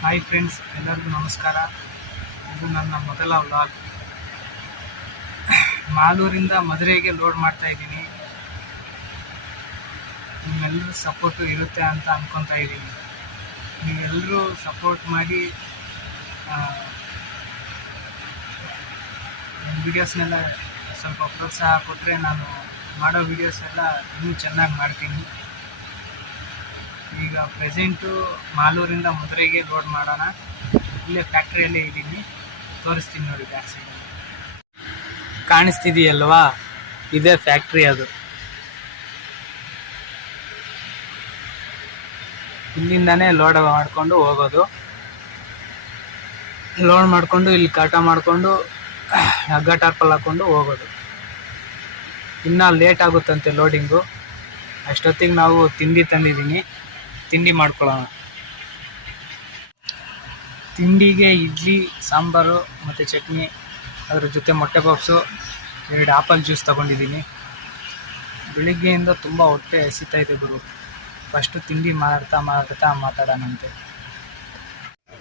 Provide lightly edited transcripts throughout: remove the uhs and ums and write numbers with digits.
Hi friends, ಎಲ್ಲರಿಗೂ ನಮಸ್ಕಾರ. ಇದು ನನ್ನ ಮೊದಲ ವ್ಲಾಗ್. ಮಾಲೂರಿಂದ ಮದುರೆಗೆ ಲೋಡ್ ಮಾಡ್ತಾ ಇದ್ದೀನಿ. ನಿಮ್ಮೆಲ್ಲರೂ ಸಪೋರ್ಟು ಇರುತ್ತೆ ಅಂತ ಅಂದ್ಕೊತಾ ಇದ್ದೀನಿ. ನೀವೆಲ್ಲರೂ ಸಪೋರ್ಟ್ ಮಾಡಿ ವೀಡಿಯೋಸ್ನೆಲ್ಲ ಸ್ವಲ್ಪ ಪ್ರೋತ್ಸಾಹ ಕೊಟ್ಟರೆ ನಾನು ಮಾಡೋ ವೀಡಿಯೋಸ್ ಎಲ್ಲ ಇನ್ನೂ ಚೆನ್ನಾಗಿ ಮಾಡ್ತೀನಿ. ಈಗ ಪ್ರೆಸೆಂಟು ಮಾಲೂರಿಂದ ಮದುರೆಗೆ ಲೋಡ್ ಮಾಡೋಣ. ಇಲ್ಲೇ ಫ್ಯಾಕ್ಟ್ರಿಯಲ್ಲೇ ಇದ್ದೀನಿ, ತೋರಿಸ್ತೀನಿ ನೋಡಿ. ಬ್ಯಾಕ್ ಸೈಡ್ ಕಾಣಿಸ್ತಿದೆಯಲ್ವಾ, ಇದೇ ಫ್ಯಾಕ್ಟ್ರಿ. ಅದು ಇಲ್ಲಿಂದಾನೇ ಲೋಡ್ ಮಾಡಿಕೊಂಡು ಹೋಗೋದು. ಲೋಡ್ ಮಾಡಿಕೊಂಡು ಇಲ್ಲಿ ಕಾಟ ಮಾಡಿಕೊಂಡು ಹಗ್ಗ ಟಾರ್ಪಲ್ ಹಾಕ್ಕೊಂಡು ಹೋಗೋದು. ಇನ್ನೂ ಲೇಟ್ ಆಗುತ್ತಂತೆ ಲೋಡಿಂಗು. ಅಷ್ಟೊತ್ತಿಗೆ ನಾವು ತಿಂಡಿ ತಂದಿದ್ದೀನಿ, ತಿಂಡಿ ಮಾಡ್ಕೊಳ್ಳೋಣ. ತಿಂಡಿಗೆ ಇಡ್ಲಿ, ಸಾಂಬಾರು ಮತ್ತು ಚಟ್ನಿ, ಅದ್ರ ಜೊತೆ ಮೊಟ್ಟೆ ಪಪ್ಸು, 2 ಆಪಲ್ ಜ್ಯೂಸ್ ತೊಗೊಂಡಿದ್ದೀನಿ. ಬೆಳಿಗ್ಗೆಯಿಂದ ತುಂಬ ಹೊಟ್ಟೆ ಹಸಿತೈತೆ ಗುರು. ಫಸ್ಟು ತಿಂಡಿ ಮಾಡ್ತಾ ಮಾತಾಡೋಣಂತೆ.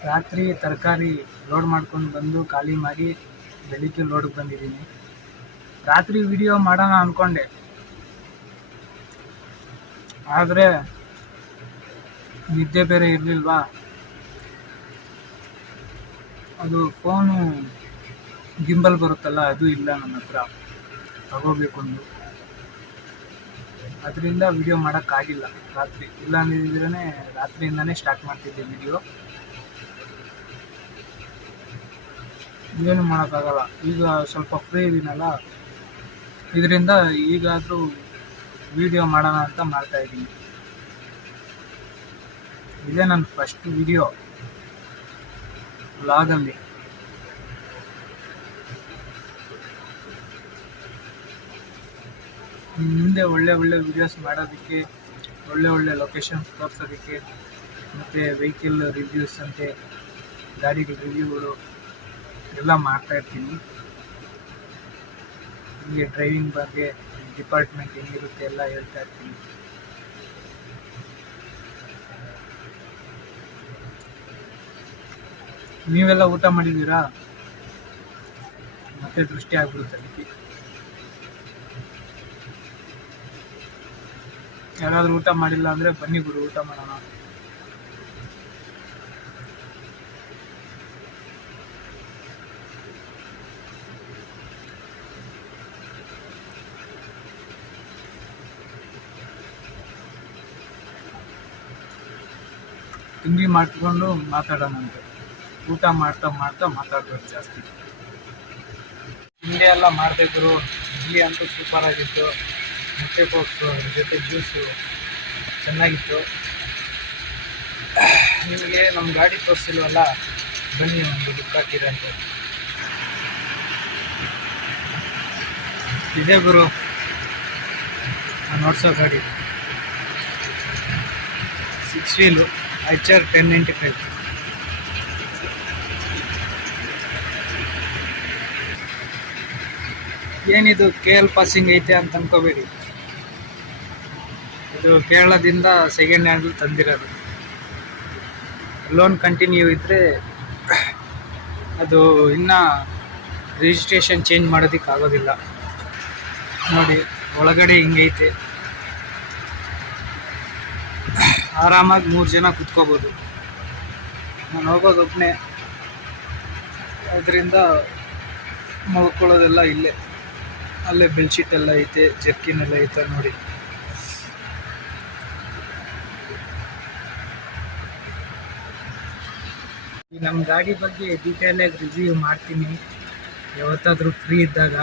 ರಾತ್ರಿ ತರಕಾರಿ ಲೋಡ್ ಮಾಡ್ಕೊಂಡು ಬಂದು ಖಾಲಿ ಮಾಡಿ ಬೆಳಿಗ್ಗೆ ಲೋಡ್ಗೆ ಬಂದಿದ್ದೀನಿ. ರಾತ್ರಿ ವಿಡಿಯೋ ಮಾಡೋಣ ಅಂದ್ಕೊಂಡೆ, ಆದರೆ ನಿದ್ದೆ ಬೇರೆ ಇರಲಿಲ್ವಾ. ಅದು ಫೋನು ಗಿಂಬಲ್ ಬರುತ್ತಲ್ಲ, ಅದು ಇಲ್ಲ ನನ್ನ ಹತ್ರ, ತಗೋಬೇಕು. ಅದರಿಂದ ವಿಡಿಯೋ ಮಾಡೋಕ್ಕಾಗಿಲ್ಲ ರಾತ್ರಿ. ಇಲ್ಲ ಅಂದಿದ್ರೆ ರಾತ್ರಿಯಿಂದನೇ ಸ್ಟಾರ್ಟ್ ಮಾಡ್ತಿದ್ದೆ ವಿಡಿಯೋ. ಏನು ಮಾಡೋಕ್ಕಾಗಲ್ಲ, ಈಗ ಸ್ವಲ್ಪ ಫ್ರೀ ಇದೀನಲ್ಲ, ಇದರಿಂದ ಈಗಾದರೂ ವಿಡಿಯೋ ಮಾಡೋಣ ಅಂತ ಮಾಡ್ತಾಯಿದ್ದೀನಿ. ಇದೇ ನನ್ನ ಫಸ್ಟ್ ವಿಡಿಯೋ ವ್ಲಾಗಲ್ಲಿ. ಮುಂದೆ ಒಳ್ಳೆ ವಿಡಿಯೋಸ್ ಮಾಡೋದಕ್ಕೆ, ಒಳ್ಳೆ ಲೊಕೇಶನ್ಸ್ ತೋರಿಸೋದಕ್ಕೆ, ಮತ್ತು ವೆಹಿಕಲ್ ರಿವ್ಯೂಸ್ ಅಂತೆ, ಗಾಡಿಗಳ ರಿವ್ಯೂಗಳು ಎಲ್ಲ ಮಾಡ್ತಾಯಿರ್ತೀನಿ. ಹೀಗೆ ಡ್ರೈವಿಂಗ್ ಬಗ್ಗೆ, ಡಿಪಾರ್ಟ್ಮೆಂಟ್ ಹೆಂಗಿರುತ್ತೆ ಎಲ್ಲ ಹೇಳ್ತಾ ಇರ್ತೀನಿ. ನೀವೆಲ್ಲ ಊಟ ಮಾಡಿದ್ದೀರಾ? ಮತ್ತೆ ದೃಷ್ಟಿ ಆಗ್ಬಿಡುತ್ತೆ ಅದಕ್ಕೆ. ಯಾರಾದರೂ ಊಟ ಮಾಡಿಲ್ಲ ಅಂದರೆ ಬನ್ನಿ ಗುರು, ಊಟ ಮಾಡೋಣ. ತಿಂಡಿ ಮಾಡ್ಕೊಂಡು ಮಾತಾಡೋಣಂತೆ. ಊಟ ಮಾಡ್ತಾ ಮಾತಾಡ್ಬೇಕು ಜಾಸ್ತಿ. ತಿಂಡಿ ಎಲ್ಲ ಮಾಡ್ತಿದ್ರು. ಇಡ್ಲಿ ಅಂತೂ ಸೂಪರ್ ಆಗಿತ್ತು, ಮೊಟ್ಟೆ ಪಪ್ಸು, ಅದ್ರ ಜೊತೆ ಜ್ಯೂಸು ಚೆನ್ನಾಗಿತ್ತು. ನಿಮಗೆ ನಮ್ಮ ಗಾಡಿ ತೋರಿಸಿಲ್ವಲ್ಲ, ಬನ್ನಿ ಒಂದು ಬುಕ್ ಹಾಕಿರಂತೆ. ಇದೇ ಗುರು ನಾನು ನೋಡ್ಸೋ ಗಾಡಿ, 6 ವೀಲು HR 1095. ಏನಿದು KL ಪಾಸಿಂಗ್ ಐತೆ ಅಂತ ಅನ್ಕೋಬೇಡಿ. ಇದು ಕೇರಳದಿಂದ ಸೆಕೆಂಡ್ ಹ್ಯಾಂಡಲ್ ತಂದಿರೋದು. ಲೋನ್ ಕಂಟಿನ್ಯೂ ಇದ್ದರೆ ಅದು ಇನ್ನೂ ರಿಜಿಸ್ಟ್ರೇಷನ್ ಚೇಂಜ್ ಮಾಡೋದಕ್ಕಾಗೋದಿಲ್ಲ. ನೋಡಿ ಒಳಗಡೆ ಹಿಂಗೈತೆ. ಆರಾಮಾಗಿ 3 ಜನ ಕುತ್ಕೋಬೋದು. ನಾನು ಹೋಗೋದೊಬ್ಬನೇ, ಅದರಿಂದ ಮಲ್ಕೊಳ್ಳೋದೆಲ್ಲ ಇಲ್ಲೇ. ಅಲ್ಲೇ ಬೆಡ್ಶೀಟ್ ಎಲ್ಲ ಐತೆ, ಜರ್ಕಿನ್ ಎಲ್ಲ ಐತೆ ನೋಡಿ. ಈ ನಮ್ಮ ಗಾಡಿ ಬಗ್ಗೆ ಡೀಟೇಲಾಗಿ ರಿವ್ಯೂ ಮಾಡ್ತೀನಿ ಯಾವತ್ತಾದರೂ ಫ್ರೀ ಇದ್ದಾಗ.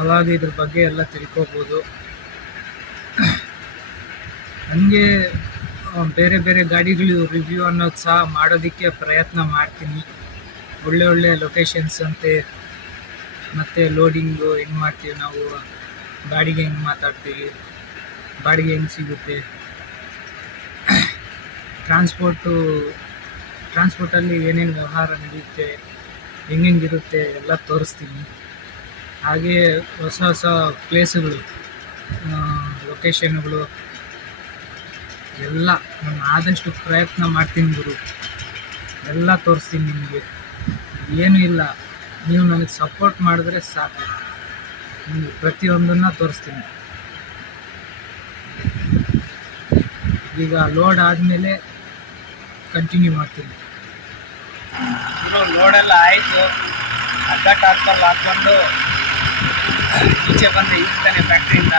ಅವಾಗ ಇದ್ರ ಬಗ್ಗೆ ಎಲ್ಲ ತಿಳ್ಕೊಬೋದು. ಹಂಗೆ ಬೇರೆ ಗಾಡಿಗಳು ರಿವ್ಯೂ ಅನ್ನೋದು ಸಹ ಮಾಡೋದಕ್ಕೆ ಪ್ರಯತ್ನ ಮಾಡ್ತೀನಿ. ಒಳ್ಳೆ ಲೊಕೇಶನ್ಸ್ ಅಂತೆ, ಮತ್ತು ಲೋಡಿಂಗು ಹೆಂಗೆ ಮಾಡ್ತೀವಿ ನಾವು, ಬಾಡಿಗೆ ಹೆಂಗೆ ಮಾತಾಡ್ತೀವಿ, ಬಾಡಿಗೆ ಹೆಂಗೆ ಸಿಗುತ್ತೆ, ಟ್ರಾನ್ಸ್ಪೋರ್ಟಲ್ಲಿ ಏನೇನು ವ್ಯವಹಾರ ನಡೆಯುತ್ತೆ, ಹೆಂಗಿರುತ್ತೆ ಎಲ್ಲ ತೋರಿಸ್ತೀನಿ. ಹಾಗೆ ಹೊಸ ಪ್ಲೇಸುಗಳು, ಲೊಕೇಶನ್ಗಳು ಎಲ್ಲ ನಾನು ಆದಷ್ಟು ಪ್ರಯತ್ನ ಮಾಡ್ತೀನಿ ಗುರು. ಎಲ್ಲ ತೋರಿಸ್ತೀನಿ ನಿಮಗೆ. ಏನೂ ಇಲ್ಲ, ನೀವು ನನಗೆ ಸಪೋರ್ಟ್ ಮಾಡಿದ್ರೆ ಸಾಕು, ನಿಮಗೆ ಪ್ರತಿಯೊಂದನ್ನು ತೋರಿಸ್ತೀನಿ. ಈಗ ಲೋಡ್ ಆದಮೇಲೆ ಕಂಟಿನ್ಯೂ ಮಾಡ್ತೀನಿ. ಲೋಡೆಲ್ಲ ಆಯಿತು, ಅರ್ಧ ಟಾರ್ಪಲ್ ಹಾಕ್ಕೊಂಡು ಈಚೆ ಬಂದೆ. ಈಗ ತಾನೆ ಫ್ಯಾಕ್ಟ್ರಿಯಿಂದ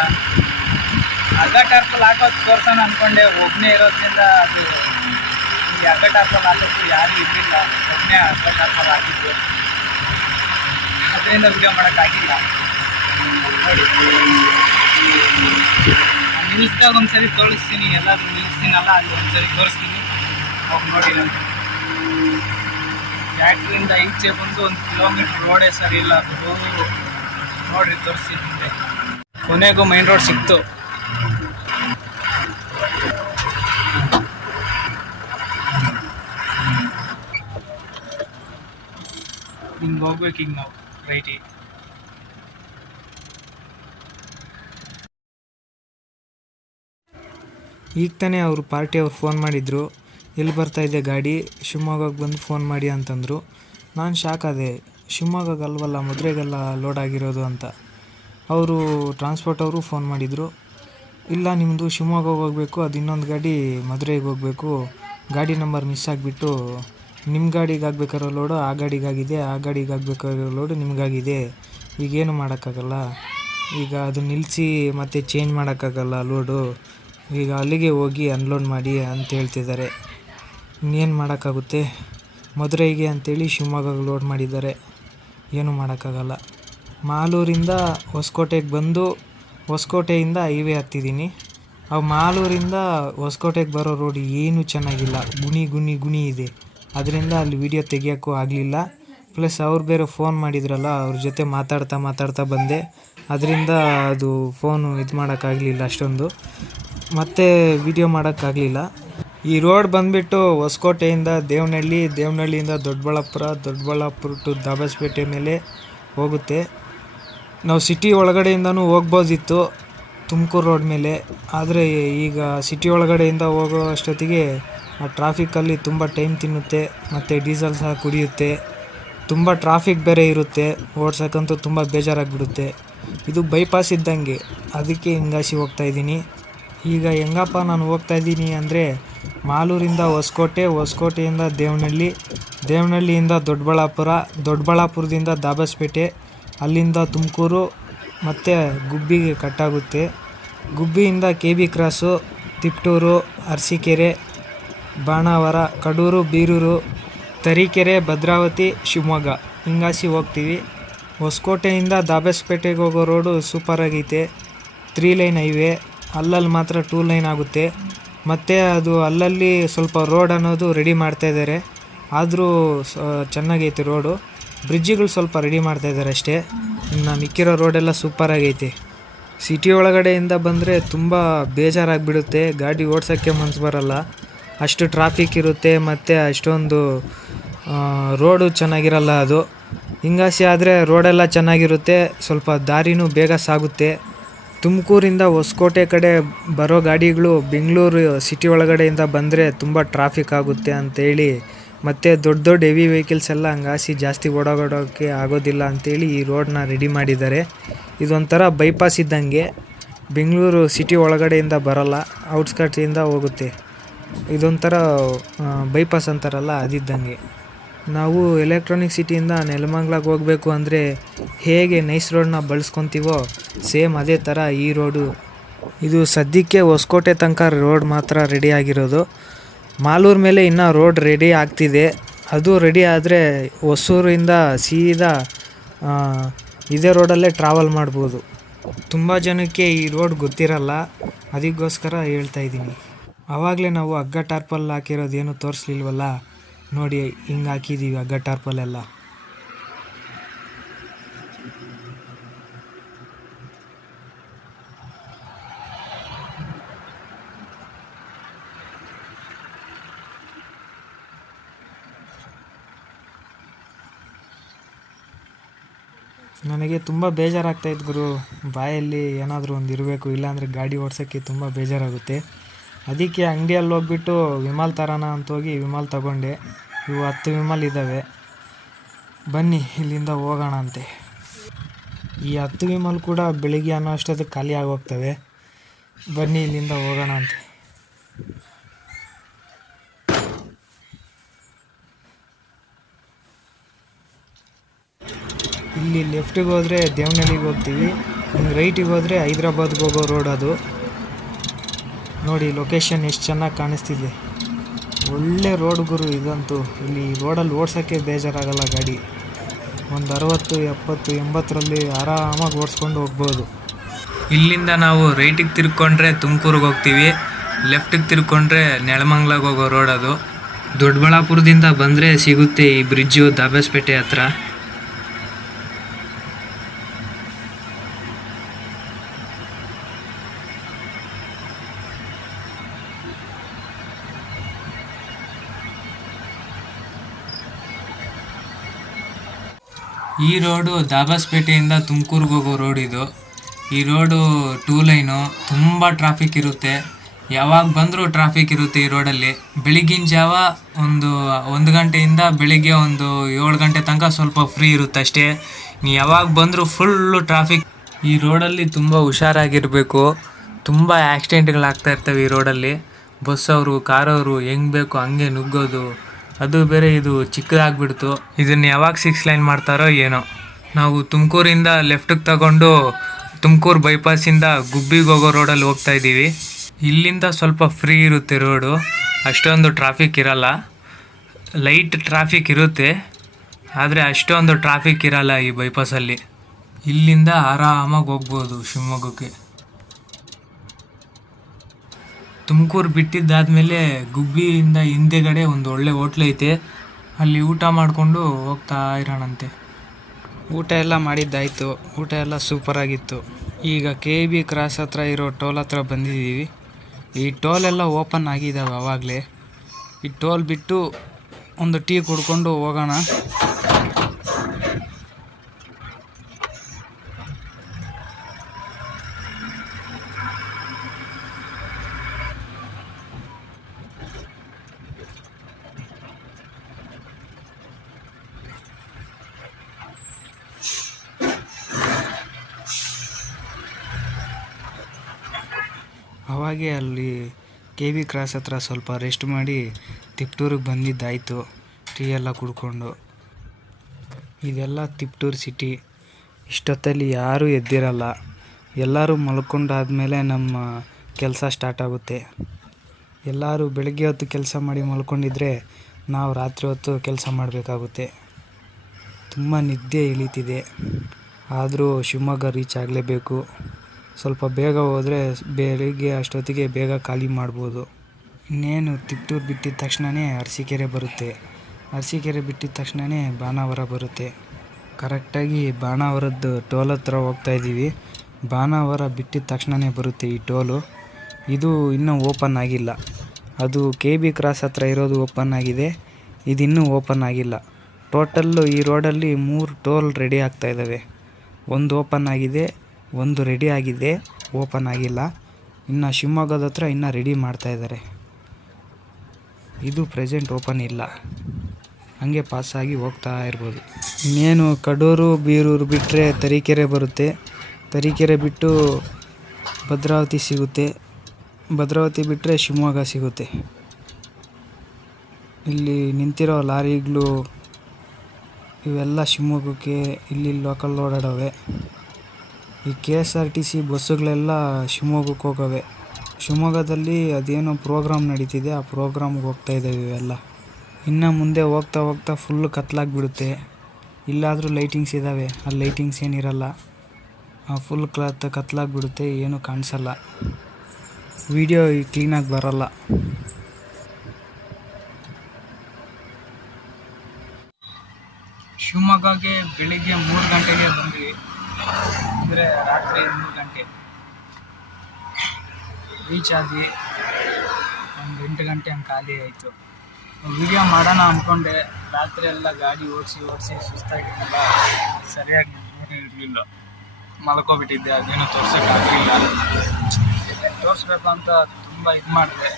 ಅರ್ಧ ಟಾರ್ಪಲ್ ಹಾಕೋದು ತೋರ್ಸೋಣ ಅಂದ್ಕೊಂಡೆ. ಒಬ್ಬನೇ ಇರೋದ್ರಿಂದ ಅದು ಈ ಅರ್ಧ ಟಾರ್ಪಲ್ ಹಾಕೋದು ಯಾರೂ ಇರಲಿಲ್ಲ, ಒಬ್ಬನೇ ಅರ್ಧ ಟಾರ್ಪಲ್ ಹಾಕಿದ್ದು, ಅದರಿಂದ ವಿಡಿಯೋ ಮಾಡೋಕ್ಕಾಗಿಲ್ಲ. ನೋಡಿ, ನಿಲ್ಲಿಸಿದಾಗ ಒಂದ್ಸರಿ ತೋರಿಸ್ತೀನಿ, ಎಲ್ಲಾದರೂ ನಿಲ್ಲಿಸ್ತೀನಲ್ಲ ಅಲ್ಲಿ ಒಂದ್ಸರಿ ತೋರಿಸ್ತೀನಿ, ಹೋಗಿ ನೋಡಿ. ನಾನು ಫ್ಯಾಕ್ಟ್ರಿಯಿಂದ ಈಚೆ ಬಂದು 1 ಕಿಲೋಮೀಟ್ರ್ ರೋಡೇ ಸರಿ ಇಲ್ಲ, ಅದು ನೋಡ್ರಿ ತೋರಿಸ್ತೀನಿ ಮುಂದೆ. ಕೊನೆಗೂ ಮೈನ್ ರೋಡ್ ಸಿಕ್ತು. ಹಿಂಗೆ ಹೋಗ್ಬೇಕು, ಈಗ ನಾವು ರೈಟಿಗೆ. ಈಗ ತಾನೇ ಅವರು ಪಾರ್ಟಿಯವ್ರು ಫೋನ್ ಮಾಡಿದರು, ಎಲ್ಲಿ ಬರ್ತಾಯಿದ್ದೆ ಗಾಡಿ, ಶಿವಮೊಗ್ಗಕ್ಕೆ ಬಂದು ಫೋನ್ ಮಾಡಿ ಅಂತಂದರು. ನಾನು ಶಾಕ್ ಆದೆ, ಶಿವಮೊಗ್ಗಕ್ಕೆ ಅಲ್ವಲ್ಲ ಮದುವೆಗೆಲ್ಲ ಲೋಡ್ ಆಗಿರೋದು ಅಂತ. ಅವರು ಟ್ರಾನ್ಸ್ಪೋರ್ಟ್ ಅವರು ಫೋನ್ ಮಾಡಿದರು, ಇಲ್ಲ ನಿಮ್ಮದು ಶಿವಮೊಗ್ಗಕ್ಕೆ ಹೋಗಬೇಕು, ಅದು ಇನ್ನೊಂದು ಗಾಡಿ ಮದುವೆಗೆ ಹೋಗಬೇಕು, ಗಾಡಿ ನಂಬರ್ ಮಿಸ್ ಆಗಿಬಿಟ್ಟು ನಿಮ್ಮ ಗಾಡಿಗೆ ಆಗ್ಬೇಕಾರೋ ಲೋಡು ಆ ಗಾಡಿಗಾಗಿದೆ, ಆ ಗಾಡಿಗೆ ಆಗಬೇಕಾಗಿರೋ ಲೋಡು ನಿಮಗಾಗಿದೆ, ಈಗೇನು ಮಾಡೋಕ್ಕಾಗಲ್ಲ, ಈಗ ಅದು ನಿಲ್ಲಿಸಿ ಮತ್ತೆ ಚೇಂಜ್ ಮಾಡೋಕ್ಕಾಗಲ್ಲ ಲೋಡು, ಈಗ ಅಲ್ಲಿಗೆ ಹೋಗಿ ಅನ್ಲೋಡ್ ಮಾಡಿ ಅಂತ ಹೇಳ್ತಿದ್ದಾರೆ. ಇನ್ನೇನು ಮಾಡೋಕ್ಕಾಗುತ್ತೆ, ಮದುವೆಗೆ ಅಂಥೇಳಿ ಶಿವಮೊಗ್ಗಕ್ಕೆ ಲೋಡ್ ಮಾಡಿದ್ದಾರೆ, ಏನೂ ಮಾಡೋಕ್ಕಾಗಲ್ಲ. ಮಾಲೂರಿಂದ ಹೊಸಕೋಟೆಗೆ ಬಂದು ಹೊಸಕೋಟೆಯಿಂದ ಹೈವೇ ಹತ್ತಿದ್ದೀನಿ. ಆ ಮಾಲೂರಿಂದ ಹೊಸಕೋಟೆಗೆ ಬರೋ ರೋಡ್ ಏನೂ ಚೆನ್ನಾಗಿಲ್ಲ, ಗುಣಿ ಇದೆ, ಅದರಿಂದ ಅಲ್ಲಿ ವಿಡಿಯೋ ತೆಗಿಯೋಕ್ಕೂ ಆಗಲಿಲ್ಲ. ಪ್ಲಸ್ ಅವ್ರು ಬೇರೆ ಫೋನ್ ಮಾಡಿದ್ರಲ್ಲ, ಅವ್ರ ಜೊತೆ ಮಾತಾಡ್ತಾ ಬಂದೆ, ಅದರಿಂದ ಅದು ಫೋನು ಇದು ಮಾಡೋಕ್ಕಾಗಲಿಲ್ಲ ಅಷ್ಟೊಂದು, ಮತ್ತೆ ವಿಡಿಯೋ ಮಾಡೋಕ್ಕಾಗಲಿಲ್ಲ. ಈ ರೋಡ್ ಬಂದುಬಿಟ್ಟು ಹೊಸಕೋಟೆಯಿಂದ ದೇವನಹಳ್ಳಿಯಿಂದ ದೊಡ್ಡಬಳ್ಳಾಪುರ ಟು ದಾಬಸ್ಪೇಟೆ ಮೇಲೆ ಹೋಗುತ್ತೆ. ನಾವು ಸಿಟಿ ಒಳಗಡೆಯಿಂದನೂ ಹೋಗ್ಬೋದಿತ್ತು ತುಮಕೂರು ರೋಡ್ ಮೇಲೆ, ಆದರೆ ಈಗ ಸಿಟಿ ಒಳಗಡೆಯಿಂದ ಹೋಗೋ ಅಷ್ಟೊತ್ತಿಗೆ ಆ ಟ್ರಾಫಿಕಲ್ಲಿ ತುಂಬ ಟೈಮ್ ತಿನ್ನುತ್ತೆ, ಮತ್ತು ಡೀಸೆಲ್ ಸಹ ಕುಡಿಯುತ್ತೆ, ತುಂಬ ಟ್ರಾಫಿಕ್ ಬೇರೆ ಇರುತ್ತೆ, ಓಡ್ಸೋಕ್ಕಂತೂ ತುಂಬ ಬೇಜಾರಾಗಿಬಿಡುತ್ತೆ. ಇದು ಬೈಪಾಸ್ ಇದ್ದಂಗೆ, ಅದಕ್ಕೆ ಹಿಂಗಾಸಿ ಹೋಗ್ತಾಯಿದ್ದೀನಿ. ಈಗ ಹೆಂಗಪ್ಪ ನಾನು ಹೋಗ್ತಾಯಿದ್ದೀನಿ ಅಂದರೆ, ಮಾಲೂರಿಂದ ಹೊಸಕೋಟೆಯಿಂದ ದೇವನಹಳ್ಳಿಯಿಂದ ದೊಡ್ಡಬಳ್ಳಾಪುರದಿಂದ ದಾಬಸ್ಪೇಟೆ, ಅಲ್ಲಿಂದ ತುಮಕೂರು, ಮತ್ತು ಗುಬ್ಬಿಗೆ ಕಟ್ಟಾಗುತ್ತೆ. ಗುಬ್ಬಿಯಿಂದ KB ಕ್ರಾಸು, ತಿಪ್ಟೂರು, ಅರಸೀಕೆರೆ, ಬಾಣಾವರ, ಕಡೂರು, ಬೀರೂರು, ತರೀಕೆರೆ, ಭದ್ರಾವತಿ, ಶಿವಮೊಗ್ಗ ಹಿಂಗಾಸಿ ಹೋಗ್ತೀವಿ. ಹೊಸಕೋಟೆಯಿಂದ ದಾಬಸ್ಪೇಟೆಗೆ ಹೋಗೋ ರೋಡು ಸೂಪರಾಗೈತೆ, 3 ಲೈನ್ ಹೈವೇ, ಅಲ್ಲಲ್ಲಿ ಮಾತ್ರ 2 ಲೈನ್ ಆಗುತ್ತೆ. ಮತ್ತು ಅದು ಅಲ್ಲಲ್ಲಿ ಸ್ವಲ್ಪ ರೋಡ್ ಅನ್ನೋದು ರೆಡಿ ಮಾಡ್ತಾಯಿದ್ದಾರೆ, ಆದರೂ ಚೆನ್ನಾಗೈತೆ ರೋಡು. ಬ್ರಿಡ್ಜಿಗಳು ಸ್ವಲ್ಪ ರೆಡಿ ಮಾಡ್ತಾಯಿದ್ದಾರೆ ಅಷ್ಟೇ, ಇನ್ನು ಮಿಕ್ಕಿರೋ ರೋಡೆಲ್ಲ ಸೂಪರಾಗೈತೆ. ಸಿಟಿ ಒಳಗಡೆಯಿಂದ ಬಂದರೆ ತುಂಬ ಬೇಜಾರಾಗಿಬಿಡುತ್ತೆ, ಗಾಡಿ ಓಡ್ಸೋಕ್ಕೆ ಮನಸ್ಸು ಬರಲ್ಲ, ಅಷ್ಟು ಟ್ರಾಫಿಕ್ ಇರುತ್ತೆ, ಮತ್ತು ಅಷ್ಟೊಂದು ರೋಡು ಚೆನ್ನಾಗಿರಲ್ಲ. ಅದು ಹಿಂಗಾಸಿ ಆದರೆ ರೋಡೆಲ್ಲ ಚೆನ್ನಾಗಿರುತ್ತೆ, ಸ್ವಲ್ಪ ದಾರಿನೂ ಬೇಗ ಸಾಗುತ್ತೆ. ತುಮಕೂರಿಂದ ಹೊಸಕೋಟೆ ಕಡೆ ಬರೋ ಗಾಡಿಗಳು ಬೆಂಗಳೂರು ಸಿಟಿ ಒಳಗಡೆಯಿಂದ ಬಂದರೆ ತುಂಬ ಟ್ರಾಫಿಕ್ ಆಗುತ್ತೆ ಅಂತೇಳಿ, ಮತ್ತು ದೊಡ್ಡ ಹೆವಿ ವೆಹಿಕಲ್ಸ್ ಎಲ್ಲ ಹಂಗಾಸಿ ಜಾಸ್ತಿ ಓಡಾಡೋಕ್ಕೆ ಆಗೋದಿಲ್ಲ ಅಂಥೇಳಿ ಈ ರೋಡನ್ನ ರೆಡಿ ಮಾಡಿದ್ದಾರೆ. ಇದೊಂಥರ ಬೈಪಾಸ್ ಇದ್ದಂಗೆ, ಬೆಂಗಳೂರು ಸಿಟಿ ಒಳಗಡೆಯಿಂದ ಬರೋಲ್ಲ, ಔಟ್ಸ್ಕರ್ಟ್ಸಿಂದ ಹೋಗುತ್ತೆ. ಇದೊಂಥರ ಬೈಪಾಸ್ ಅಂತಾರಲ್ಲ ಅದಿದ್ದಂಗೆ. ನಾವು ಎಲೆಕ್ಟ್ರಾನಿಕ್ ಸಿಟಿಯಿಂದ ನೆಲಮಂಗ್ಲಕ್ಕೆ ಹೋಗಬೇಕು ಅಂದರೆ ಹೇಗೆ ನೈಸ್ ರೋಡನ್ನ ಬಳಸ್ಕೊತೀವೋ ಸೇಮ್ ಅದೇ ಥರ ಈ ರೋಡು. ಇದು ಸದ್ಯಕ್ಕೆ ಹೊಸಕೋಟೆ ತನಕ ರೋಡ್ ಮಾತ್ರ ರೆಡಿ ಆಗಿರೋದು. ಮಾಲೂರು ಮೇಲೆ ಇನ್ನೂ ರೋಡ್ ರೆಡಿ ಆಗ್ತಿದೆ, ಅದು ರೆಡಿ ಆದರೆ ಹೊಸೂರಿಂದ ಸೀದಾ ಇದೇ ರೋಡಲ್ಲೇ ಟ್ರಾವೆಲ್ ಮಾಡ್ಬೋದು. ತುಂಬ ಜನಕ್ಕೆ ಈ ರೋಡ್ ಗೊತ್ತಿರಲ್ಲ, ಅದಕ್ಕೋಸ್ಕರ ಹೇಳ್ತಾಯಿದ್ದೀನಿ. ಆವಾಗಲೇ ನಾವು ಹಗ್ಗ ಟಾರ್ಪಲ್ ಹಾಕಿರೋದೇನು ತೋರಿಸ್ಲಿಲ್ವಲ್ಲ, ನೋಡಿ ಹಿಂಗೆ ಹಾಕಿದ್ದೀವಿ ಹಗ್ಗ ಟಾರ್ಪಲ್ಲೆಲ್ಲ. ನನಗೆ ತುಂಬ ಬೇಜಾರಾಗ್ತಾಯಿತ್ತು ಗುರು, ಬಾಯಲ್ಲಿ ಏನಾದರೂ ಒಂದು ಇರಬೇಕು, ಇಲ್ಲಾಂದರೆ ಗಾಡಿ ಓಡ್ಸೋಕ್ಕೆ ತುಂಬ ಬೇಜಾರಾಗುತ್ತೆ. ಅದಕ್ಕೆ ಅಂಗಡಿಯಲ್ಲಿ ಹೋಗ್ಬಿಟ್ಟು ವಿಮಾಲ್ ತರೋಣ ಅಂತ ಹೋಗಿ ವಿಮಾಲ್ ತಗೊಂಡೆ. ಇವು 10 ವಿಮಲ್ ಇದ್ದಾವೆ. ಬನ್ನಿ ಇಲ್ಲಿಂದ ಹೋಗೋಣ ಅಂತೆ. ಈ 10 ವಿಮಲ್ ಕೂಡ ಬೆಳಿಗ್ಗೆ ಅನ್ನೋ ಅಷ್ಟೊತ್ತಿಗೆ ಖಾಲಿ ಆಗೋಗ್ತವೆ. ಬನ್ನಿ ಇಲ್ಲಿಂದ ಹೋಗೋಣ ಅಂತೆ. ಇಲ್ಲಿ ಲೆಫ್ಟಿಗೆ ಹೋದರೆ ದೇವನಹಳ್ಳಿಗೆ ಹೋಗ್ತೀವಿ, ಹಿಂಗೆ ರೈಟಿಗೆ ಹೋದರೆ ಹೈದ್ರಾಬಾದ್ಗೆ ಹೋಗೋ ರೋಡ್ ಅದು. ನೋಡಿ ಲೊಕೇಶನ್ ಎಷ್ಟು ಚೆನ್ನಾಗಿ ಕಾಣಿಸ್ತಿದೆ. ಒಳ್ಳೆ ರೋಡ್ ಗುರು ಇದಂತೂ. ಇಲ್ಲಿ ರೋಡಲ್ಲಿ ಓಡ್ಸೋಕ್ಕೆ ಬೇಜಾರಾಗಲ್ಲ ಗಾಡಿ. ಒಂದು 60, 70, 80ರಲ್ಲಿ ಆರಾಮಾಗಿ ಓಡಿಸ್ಕೊಂಡು ಹೋಗ್ಬೋದು. ಇಲ್ಲಿಂದ ನಾವು ರೈಟಿಗೆ ತಿರ್ಕೊಂಡ್ರೆ ತುಮಕೂರಿಗೆ ಹೋಗ್ತೀವಿ, ಲೆಫ್ಟಿಗೆ ತಿರ್ಕೊಂಡ್ರೆ ನೆಲಮಂಗ್ಲಾಗೆ ಹೋಗೋ ರೋಡ್ ಅದು. ದೊಡ್ಡಬಳ್ಳಾಪುರದಿಂದ ಬಂದರೆ ಸಿಗುತ್ತೆ ಈ ಬ್ರಿಡ್ಜು ದಾಬಸ್ಪೇಟೆ ಹತ್ರ. ಈ ರೋಡು ದಾಬಸ್ಪೇಟೆಯಿಂದ ತುಮಕೂರಿಗೆ ಹೋಗೋ ರೋಡ್ ಇದು. ಈ ರೋಡು 2 ಲೈನು, ತುಂಬ ಟ್ರಾಫಿಕ್ ಇರುತ್ತೆ. ಯಾವಾಗ ಬಂದರೂ ಟ್ರಾಫಿಕ್ ಇರುತ್ತೆ ಈ ರೋಡಲ್ಲಿ. ಬೆಳಗಿನ ಜಾವ ಒಂದು 1 ಗಂಟೆಯಿಂದ ಬೆಳಿಗ್ಗೆ ಒಂದು 7 ಗಂಟೆ ತನಕ ಸ್ವಲ್ಪ ಫ್ರೀ ಇರುತ್ತೆ ಅಷ್ಟೇ. ನೀವು ಯಾವಾಗ ಬಂದರೂ ಫುಲ್ಲು ಟ್ರಾಫಿಕ್. ಈ ರೋಡಲ್ಲಿ ತುಂಬ ಹುಷಾರಾಗಿರಬೇಕು. ತುಂಬ ಆಕ್ಸಿಡೆಂಟ್ಗಳಾಗ್ತಾ ಇರ್ತವೆ ಈ ರೋಡಲ್ಲಿ. ಬಸ್ಸವರು ಕಾರವರು ಹೆಂಗೆ ಬೇಕು ಹಂಗೆ ನುಗ್ಗೋದು. ಅದು ಬೇರೆ ಇದು ಚಿಕ್ಕದಾಗ್ಬಿಡ್ತು. ಇದನ್ನು ಯಾವಾಗ 6 ಲೈನ್ ಮಾಡ್ತಾರೋ ಏನೋ. ನಾವು ತುಮಕೂರಿಂದ ಲೆಫ್ಟಿಗೆ ತಗೊಂಡು ತುಮಕೂರು ಬೈಪಾಸಿಂದ ಗುಬ್ಬಿಗೆ ಹೋಗೋ ರೋಡಲ್ಲಿ ಹೋಗ್ತಾ ಇದ್ದೀವಿ. ಇಲ್ಲಿಂದ ಸ್ವಲ್ಪ ಫ್ರೀ ಇರುತ್ತೆ ರೋಡು, ಅಷ್ಟೊಂದು ಟ್ರಾಫಿಕ್ ಇರಲ್ಲ. ಲೈಟ್ ಟ್ರಾಫಿಕ್ ಇರುತ್ತೆ, ಆದರೆ ಅಷ್ಟೊಂದು ಟ್ರಾಫಿಕ್ ಇರಲ್ಲ ಈ ಬೈಪಾಸಲ್ಲಿ. ಇಲ್ಲಿಂದ ಆರಾಮಾಗಿ ಹೋಗ್ಬೋದು ಶಿವಮೊಗ್ಗಕ್ಕೆ. ತುಮಕೂರು ಬಿಟ್ಟಿದ್ದಾದಮೇಲೆ ಗುಬ್ಬಿಯಿಂದ ಹಿಂದೆಗಡೆ ಒಂದು ಒಳ್ಳೆ ಹೋಟ್ಲ್ ಐತೆ, ಅಲ್ಲಿ ಊಟ ಮಾಡಿಕೊಂಡು ಹೋಗ್ತಾ ಇರೋಣಂತೆ. ಊಟ ಎಲ್ಲ ಮಾಡಿದ್ದಾಯಿತು, ಊಟ ಎಲ್ಲ ಸೂಪರಾಗಿತ್ತು. ಈಗ KEB ಕ್ರಾಸ್ ಹತ್ರ ಇರೋ ಟೋಲ್ ಹತ್ರ ಬಂದಿದ್ದೀವಿ. ಈ ಟೋಲೆಲ್ಲ ಓಪನ್ ಆಗಿದ್ದಾವೆ ಆವಾಗಲೇ. ಈ ಟೋಲ್ ಬಿಟ್ಟು ಒಂದು ಟೀ ಕುಡ್ಕೊಂಡು ಹೋಗೋಣ. ಅವಾಗೆ ಅಲ್ಲಿ KEB ಕ್ರಾಸ್ ಹತ್ರ ಸ್ವಲ್ಪ ರೆಸ್ಟ್ ಮಾಡಿ ತಿಪ್ಟೂರಿಗೆ ಬಂದಿದ್ದಾಯಿತು, ಟೀ ಎಲ್ಲ ಕುಡ್ಕೊಂಡು. ಇದೆಲ್ಲ ತಿಪ್ಟೂರು ಸಿಟಿ. ಇಷ್ಟೊತ್ತಲ್ಲಿ ಯಾರೂ ಎದ್ದಿರಲ್ಲ, ಎಲ್ಲರೂ ಮಲ್ಕೊಂಡಾದಮೇಲೆ ನಮ್ಮ ಕೆಲಸ ಸ್ಟಾರ್ಟ್ ಆಗುತ್ತೆ. ಎಲ್ಲರೂ ಬೆಳಗ್ಗೆ ಹೊತ್ತು ಕೆಲಸ ಮಾಡಿ ಮಲ್ಕೊಂಡಿದ್ರೆ ನಾವು ರಾತ್ರಿ ಹೊತ್ತು ಕೆಲಸ ಮಾಡಬೇಕಾಗುತ್ತೆ. ತುಂಬ ನಿದ್ದೆ ಇಳಿತಿದೆ, ಆದರೂ ಶಿವಮೊಗ್ಗ ರೀಚ್ ಆಗಲೇಬೇಕು. ಸ್ವಲ್ಪ ಬೇಗ ಹೋದರೆ ಬೆಳಿಗ್ಗೆ ಅಷ್ಟೊತ್ತಿಗೆ ಬೇಗ ಖಾಲಿ ಮಾಡ್ಬೋದು. ಇನ್ನೇನು ತಿಪ್ಟೂರು ಬಿಟ್ಟಿದ ತಕ್ಷಣವೇ ಅರಸೀಕೆರೆ ಬರುತ್ತೆ, ಅರಸೀಕೆರೆ ಬಿಟ್ಟಿದ ತಕ್ಷಣವೇ ಬಾಣಾವರ ಬರುತ್ತೆ. ಕರೆಕ್ಟಾಗಿ ಬಾಣಾವರದ್ದು ಟೋಲ್ ಹತ್ರ ಹೋಗ್ತಾಯಿದ್ದೀವಿ. ಬಾಣಾವರ ಬಿಟ್ಟಿದ ತಕ್ಷಣವೇ ಬರುತ್ತೆ ಈ ಟೋಲು. ಇದು ಇನ್ನೂ ಓಪನ್ ಆಗಿಲ್ಲ. ಅದು KEB ಕ್ರಾಸ್ ಹತ್ರ ಇರೋದು ಓಪನ್ ಆಗಿದೆ, ಇದಿನ್ನೂ ಓಪನ್ ಆಗಿಲ್ಲ. ಟೋಟಲ್ಲು ಈ ರೋಡಲ್ಲಿ 3 ಟೋಲ್ ರೆಡಿ ಆಗ್ತಾಯಿದ್ದಾವೆ. ಒಂದು ಓಪನ್ ಆಗಿದೆ, ಒಂದು ರೆಡಿ ಆಗಿದೆ, ಓಪನ್ ಆಗಿಲ್ಲ. ಇನ್ನು ಶಿವಮೊಗ್ಗದ ಹತ್ರ ಇನ್ನೂ ರೆಡಿ ಮಾಡ್ತಾಯಿದ್ದಾರೆ. ಇದು ಪ್ರೆಸೆಂಟ್ ಓಪನ್ ಇಲ್ಲ, ಹಂಗೆ ಪಾಸಾಗಿ ಹೋಗ್ತಾ ಇರ್ಬೋದು. ಇನ್ನೇನು ಕಡೂರು ಬೀರೂರು ಬಿಟ್ಟರೆ ತರೀಕೆರೆ ಬರುತ್ತೆ. ತರೀಕೆರೆ ಬಿಟ್ಟು ಭದ್ರಾವತಿ ಸಿಗುತ್ತೆ, ಭದ್ರಾವತಿ ಬಿಟ್ಟರೆ ಶಿವಮೊಗ್ಗ ಸಿಗುತ್ತೆ. ಇಲ್ಲಿ ನಿಂತಿರೋ ಲಾರಿಗಳು ಇವೆಲ್ಲ ಶಿವಮೊಗ್ಗಕ್ಕೆ ಇಲ್ಲಿ ಲೋಕಲ್ ಓಡಾಡವೆ. ಈ KSRTC ಬಸ್ಸುಗಳೆಲ್ಲ ಶಿವಮೊಗ್ಗಕ್ಕೆ ಹೋಗವೆ. ಶಿವಮೊಗ್ಗದಲ್ಲಿ ಅದೇನೋ ಪ್ರೋಗ್ರಾಮ್ ನಡೀತಿದೆ, ಆ ಪ್ರೋಗ್ರಾಮ್ಗೆ ಹೋಗ್ತಾಯಿದ್ದಾವೆ ಇವೆಲ್ಲ. ಇನ್ನು ಮುಂದೆ ಹೋಗ್ತಾ ಹೋಗ್ತಾ ಫುಲ್ಲು ಕತ್ಲಾಗಿಬಿಡುತ್ತೆ. ಇಲ್ಲಾದರೂ ಲೈಟಿಂಗ್ಸ್ ಇದ್ದಾವೆ, ಆ ಲೈಟಿಂಗ್ಸ್ ಏನಿರಲ್ಲ, ಫುಲ್ ಕತ್ಲಾಗಿಬಿಡುತ್ತೆ, ಏನೂ ಕಾಣಿಸಲ್ಲ, ವಿಡಿಯೋ ಕ್ಲೀನಾಗಿ ಬರಲ್ಲ. ಶಿವಮೊಗ್ಗಗೆ ಬೆಳಿಗ್ಗೆ 3 ಗಂಟೆಗೆ ಬಂದ್ವಿ, ಅಂದರೆ ರಾತ್ರಿ 3 ಗಂಟೆ ರೀಚ್ ಆದ್ವಿ. ಒಂದು 8 ಗಂಟೆ ಹಂಗೆ ಖಾಲಿ ಆಯಿತು. ವಿಡಿಯೋ ಮಾಡೋಣ ಅಂದ್ಕೊಂಡೆ, ರಾತ್ರಿ ಎಲ್ಲ ಗಾಡಿ ಓಡಿಸಿ ಸುಸ್ತಾಗಿರಲಿಲ್ಲ, ಸರಿಯಾಗಿ ನಿದ್ದೆ ಇರಲಿಲ್ಲ, ಮಲ್ಕೊಬಿಟ್ಟಿದ್ದೆ. ಅದೇನೋ ತೋರ್ಸೋಕ್ಕಾಗಲಿಲ್ಲ. ತೋರಿಸ್ಬೇಕು ಅಂತ ತುಂಬ ಇದು ಮಾಡಿದೆ,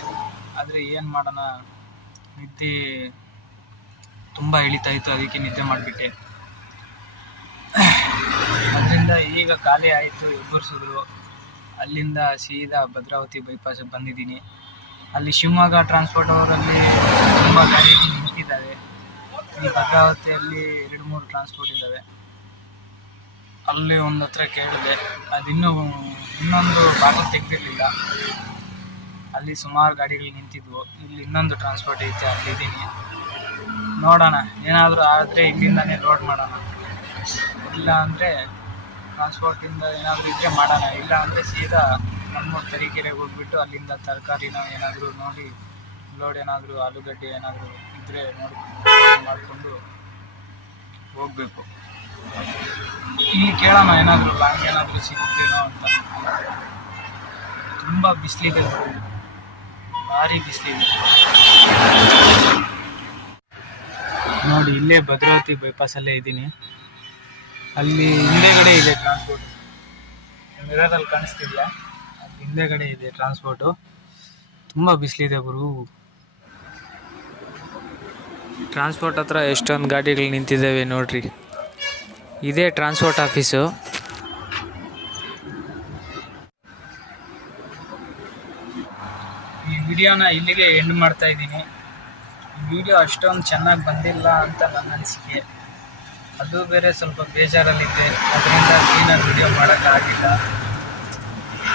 ಆದರೆ ಏನು ಮಾಡೋಣ, ನಿದ್ದೆ ತುಂಬ ಇಳಿತಾ ಇತ್ತು, ಅದಕ್ಕೆ ನಿದ್ದೆ ಮಾಡಿಬಿಟ್ಟೆ. ಅದರಿಂದ ಈಗ ಖಾಲಿ ಆಯಿತು, ಎಬ್ಬರಿಸಿದ್ರು. ಅಲ್ಲಿಂದ ಸೀದಾ ಭದ್ರಾವತಿ ಬೈಪಾಸಿಗೆ ಬಂದಿದ್ದೀನಿ. ಅಲ್ಲಿ ಶಿವಮೊಗ್ಗ ಟ್ರಾನ್ಸ್ಪೋರ್ಟ್ ಅವರಲ್ಲಿ ತುಂಬ ಗಾಡಿ ನಿಂತಿದ್ದಾವೆ. ಈ ಭದ್ರಾವತಿಯಲ್ಲಿ 2-3 ಟ್ರಾನ್ಸ್ಪೋರ್ಟ್ ಇದ್ದಾವೆ. ಅಲ್ಲಿ ಒಂದು ಹತ್ರ ಕೇಳಿದೆ, ಇನ್ನೊಂದು ಭಾಗ ತೆಗೆದಿರಲಿಲ್ಲ. ಅಲ್ಲಿ ಸುಮಾರು ಗಾಡಿಗಳು ನಿಂತಿದ್ವು. ಇಲ್ಲಿ ಇನ್ನೊಂದು ಟ್ರಾನ್ಸ್ಪೋರ್ಟ್ ಐತೆ, ಅಲ್ಲಿದ್ದೀನಿ. ನೋಡೋಣ, ಏನಾದರೂ ಆದರೆ ಇಲ್ಲಿಂದಾನೇ ಲೋಡ್ ಮಾಡೋಣ. ಇಲ್ಲ ಅಂದರೆ ಟ್ರಾನ್ಸ್ಪೋರ್ಟಿಂದ ಏನಾದರೂ ಇದ್ದರೆ ಮಾಡೋಣ. ಇಲ್ಲ ಅಂದರೆ ಸೀದಾ ನಮ್ಮ ತರೀಕೆರೆಗೆ ಹೋಗ್ಬಿಟ್ಟು ಅಲ್ಲಿಂದ ತರಕಾರಿನ ಏನಾದರೂ ನೋಡಿ ಲೋಡ್, ಏನಾದರೂ ಆಲೂಗಡ್ಡೆ ಏನಾದರೂ ಇದ್ದರೆ ನೋಡಿ ಮಾಡಿಕೊಂಡು ಹೋಗಬೇಕು. ಇಲ್ಲಿ ಕೇಳೋಣ, ಏನಾದರೂ ಲಾಂಗ್ ಏನಾದರೂ ಸಿಗ್ತೇನೋ ಅಂತ. ತುಂಬ ಬಿಸಿಲಿದೆ, ಭಾರಿ ಬಿಸಿಲಿದೆ ನೋಡಿ. ಇಲ್ಲೇ ಭದ್ರಾವತಿ ಬೈಪಾಸಲ್ಲೇ ಇದ್ದೀನಿ. ಅಲ್ಲಿ ಹಿಂದೆಗಡೆ ಇದೆ ಟ್ರಾನ್ಸ್ಪೋರ್ಟ್, ಮಿರರಲ್ಲಿ ಕಾಣಿಸ್ತಿದೆಯಾ? ಅಲ್ಲಿ ಹಿಂದೆಗಡೆ ಇದೆ ಟ್ರಾನ್ಸ್ಪೋರ್ಟು. ತುಂಬ ಬಿಸಿಲಿದೆ ಗುರು. ಟ್ರಾನ್ಸ್ಪೋರ್ಟ್ ಹತ್ರ ಎಷ್ಟೊಂದು ಗಾಡಿಗಳು ನಿಂತಿದ್ದಾವೆ ನೋಡ್ರಿ. ಇದೇ ಟ್ರಾನ್ಸ್ಪೋರ್ಟ್ ಆಫೀಸು. ಈ ವಿಡಿಯೋನ ಇಲ್ಲಿಗೆ ಎಂಡ್ ಮಾಡ್ತಾ ಇದ್ದೀನಿ. ಈ ವಿಡಿಯೋ ಅಷ್ಟೊಂದು ಚೆನ್ನಾಗಿ ಬಂದಿಲ್ಲ ಅಂತ ನನ್ನ ಅನಿಸಿಕೆ. ಅದು ಬೇರೆ ಸ್ವಲ್ಪ ಬೇಜಾರಲ್ಲಿದ್ದೆ, ಅದರಿಂದ ಕ್ಲೀನಾಗಿ ವಿಡಿಯೋ ಮಾಡೋಕ್ಕಾಗಿಲ್ಲ.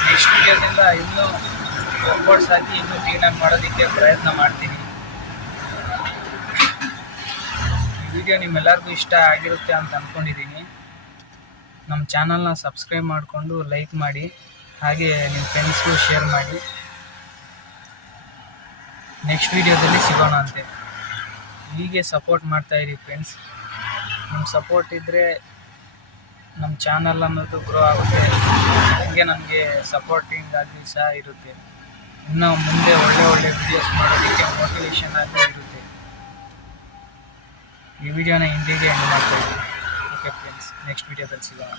ನೆಕ್ಸ್ಟ್ ವಿಡಿಯೋದಿಂದ ಇನ್ನೂ ಎಫರ್ಟ್ಸ್ ಹಾಕಿ ಇನ್ನೂ ಕ್ಲೀನಾಗಿ ಮಾಡೋದಕ್ಕೆ ಪ್ರಯತ್ನ ಮಾಡ್ತೀನಿ. ಈ ವಿಡಿಯೋ ನಿಮ್ಮೆಲ್ಲರಿಗೂ ಇಷ್ಟ ಆಗಿರುತ್ತೆ ಅಂತ ಅಂದ್ಕೊಂಡಿದ್ದೀನಿ. ನಮ್ಮ ಚಾನಲ್ನ ಸಬ್ಸ್ಕ್ರೈಬ್ ಮಾಡಿಕೊಂಡು ಲೈಕ್ ಮಾಡಿ, ಹಾಗೆ ನಿಮ್ಮ ಫ್ರೆಂಡ್ಸ್ಗೂ ಶೇರ್ ಮಾಡಿ. ನೆಕ್ಸ್ಟ್ ವಿಡಿಯೋದಲ್ಲಿ ಸಿಗೋಣ ಅಂತೆ. ಹೀಗೆ ಸಪೋರ್ಟ್ ಮಾಡ್ತಾಯಿರಿ ಫ್ರೆಂಡ್ಸ್. ನಿಮ್ಮ ಸಪೋರ್ಟ್ ಇದ್ದರೆ ನಮ್ಮ ಚಾನಲ್ ಅನ್ನೋದು ಗ್ರೋ ಆಗುತ್ತೆ. ಹಾಗೆ ನಮಗೆ ಸಪೋರ್ಟಿಂಗ್ ಆಗಿ ಸಹ ಇರುತ್ತೆ. ಇನ್ನೂ ಮುಂದೆ ಒಳ್ಳೆ ವಿಡಿಯೋಸ್ ಮಾಡೋದಕ್ಕೆ ಮೋಟಿವೇಶನ್ ಆಗಿ ಇರುತ್ತೆ. ಈ ವಿಡಿಯೋನ ಇಂಡಿಗೆ ಎಂಡ್ ಮಾಡ್ತಾಯಿದ್ದೀನಿ. ಓಕೆ ಫ್ರೆಂಡ್ಸ್, ನೆಕ್ಸ್ಟ್ ವಿಡಿಯೋದಲ್ಲಿ ಸಿಗೋಣ.